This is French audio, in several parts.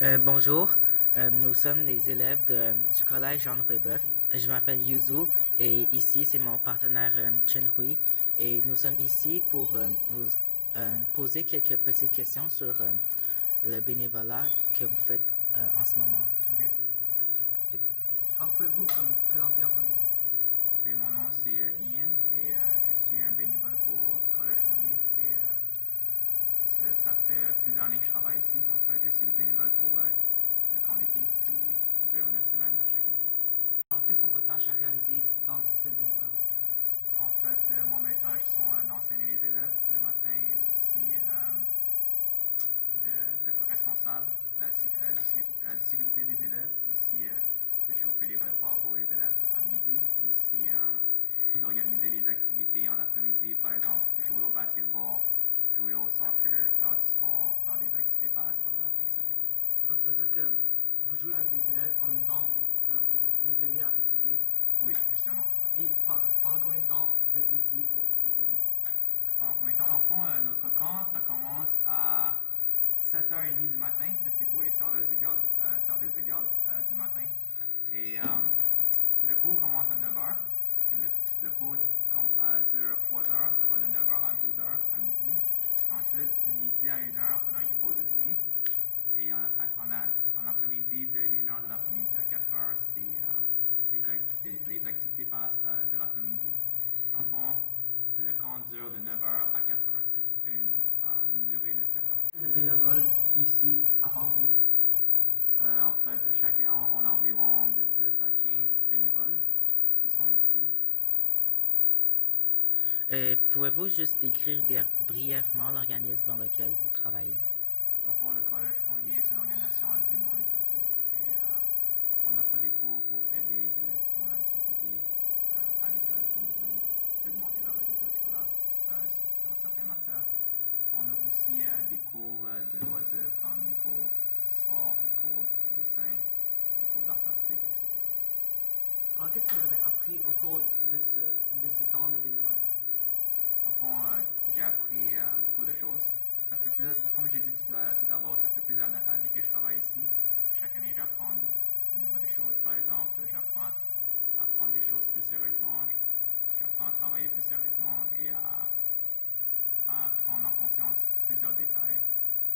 Bonjour, nous sommes les élèves du collège Jean Brébeuf. Je m'appelle Yuzu et ici c'est mon partenaire Chen Hui et nous sommes ici pour vous poser quelques petites questions sur le bénévolat que vous faites en ce moment. Ok. Alors, pouvez-vous vous présenter en premier? Et mon nom c'est Ian et je suis un bénévole pour Collège Fournier et ça fait plusieurs années que je travaille ici. En fait, je suis le bénévole pour le camp d'été qui dure 9 semaines à chaque été. Alors, quelles sont vos tâches à réaliser dans cette bénévolat? En fait, mes tâches sont d'enseigner les élèves le matin et aussi d'être responsable de la sécurité des élèves, aussi de chauffer les repas pour les élèves à midi, aussi d'organiser les activités en après-midi, par exemple jouer au basketball, jouer au soccer, faire du sport, faire des activités parascolaires, etc. Alors, ça veut dire que vous jouez avec les élèves en même temps vous les aidez à étudier. Oui, justement. Et pendant combien de temps vous êtes ici pour les aider? Pendant combien de temps, dans le fond, notre camp, ça commence à 7h30 du matin. Ça, c'est pour les services de garde, du matin. Et le cours commence à 9h. Et le cours dure 3 heures. Ça va de 9h à 12h à midi. Ensuite, de midi à 1h, on a une pause de dîner. Et en après-midi, de 1h de l'après-midi à 4h, c'est les activités de l'après-midi. En fond, le camp dure de 9h à 4h, ce qui fait une durée de 7 heures. De bénévoles ici, à part vous? En fait, à chaque an, on a environ de 10 à 15 bénévoles qui sont ici. Pouvez-vous juste décrire brièvement l'organisme dans lequel vous travaillez? Dans le fond, le Collège Fournier est une organisation à but non lucratif et on offre des cours pour aider les élèves qui ont la difficulté à l'école, qui ont besoin d'augmenter leurs résultats scolaires dans certaines matières. On offre aussi des cours de loisirs comme les cours du sport, les cours de dessin, les cours d'art plastique, etc. Alors, qu'est-ce que vous avez appris au cours de ce temps de bénévole? En fond, j'ai appris beaucoup de choses. Ça fait comme j'ai dit tout d'abord, ça fait plusieurs années que je travaille ici. Chaque année, j'apprends de nouvelles choses. Par exemple, j'apprends à prendre des choses plus sérieusement. J'apprends à travailler plus sérieusement et à prendre en conscience plusieurs détails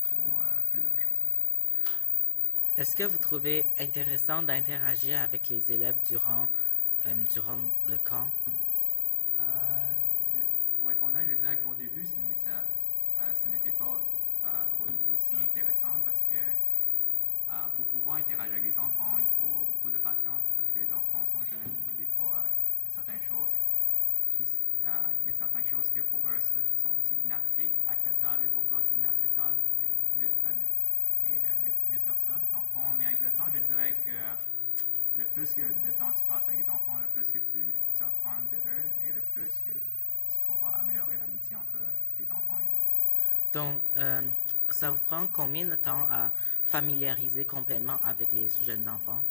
pour plusieurs choses, en fait. Est-ce que vous trouvez intéressant d'interagir avec les élèves durant le camp? Pour être honnête, je dirais qu'au début, ce n'était pas aussi intéressant parce que pour pouvoir interagir avec les enfants, il faut beaucoup de patience parce que les enfants sont jeunes et des fois, il y a certaines choses que pour eux, c'est acceptable et pour toi, c'est inacceptable et vice-versa. Dans le fond, mais avec le temps, je dirais que le plus de temps tu passes avec les enfants, le plus que tu apprends de eux et le plus que tu pourras améliorer l'amitié entre les enfants et toi. Donc, ça vous prend combien de temps à familiariser complètement avec les jeunes enfants?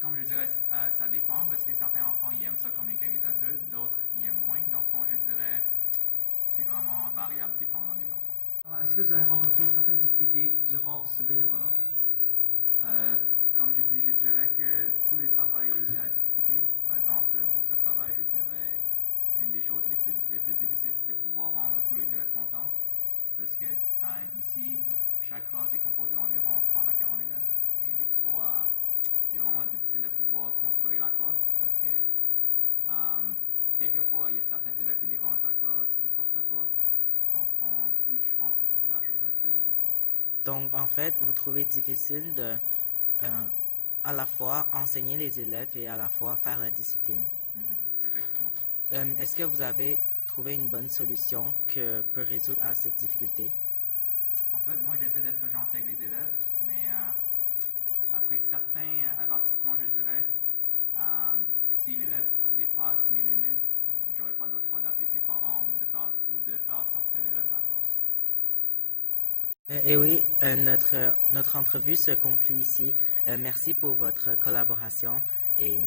Comme je dirais, ça dépend parce que certains enfants ils aiment ça communiquer avec les adultes, d'autres ils aiment moins. Dans le fond, je dirais c'est vraiment variable dépendant des enfants. Alors, est-ce que vous avez rencontré certaines difficultés durant ce bénévolat? Comme je dis, je dirais que tous les travails il y a la difficulté. Par exemple, pour ce travail, je dirais une des choses les plus difficiles, c'est de pouvoir rendre tous les élèves contents. Parce que ici, chaque classe est composée d'environ 30 à 40 élèves. Et des fois, c'est vraiment difficile de pouvoir contrôler la classe parce que quelquefois, il y a certains élèves qui dérangent la classe ou quoi que ce soit. Dans le fond, oui, je pense que ça, c'est la chose la plus difficile. Donc, en fait, vous trouvez difficile de à la fois enseigner les élèves et à la fois faire la discipline. Effectivement. Est-ce que vous avez trouvé une bonne solution que peut résoudre à cette difficulté? En fait, moi, j'essaie d'être gentil avec les élèves, mais après certains avertissements, je dirais, si l'élève dépasse mes limites, j'aurais pas d'autre choix d'appeler ses parents ou de faire sortir l'élève de la classe. Et oui, notre entrevue se conclut ici. Merci pour votre collaboration et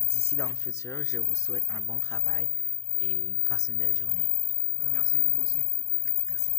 d'ici dans le futur, je vous souhaite un bon travail et passe une belle journée. Ouais, merci, vous aussi. Merci.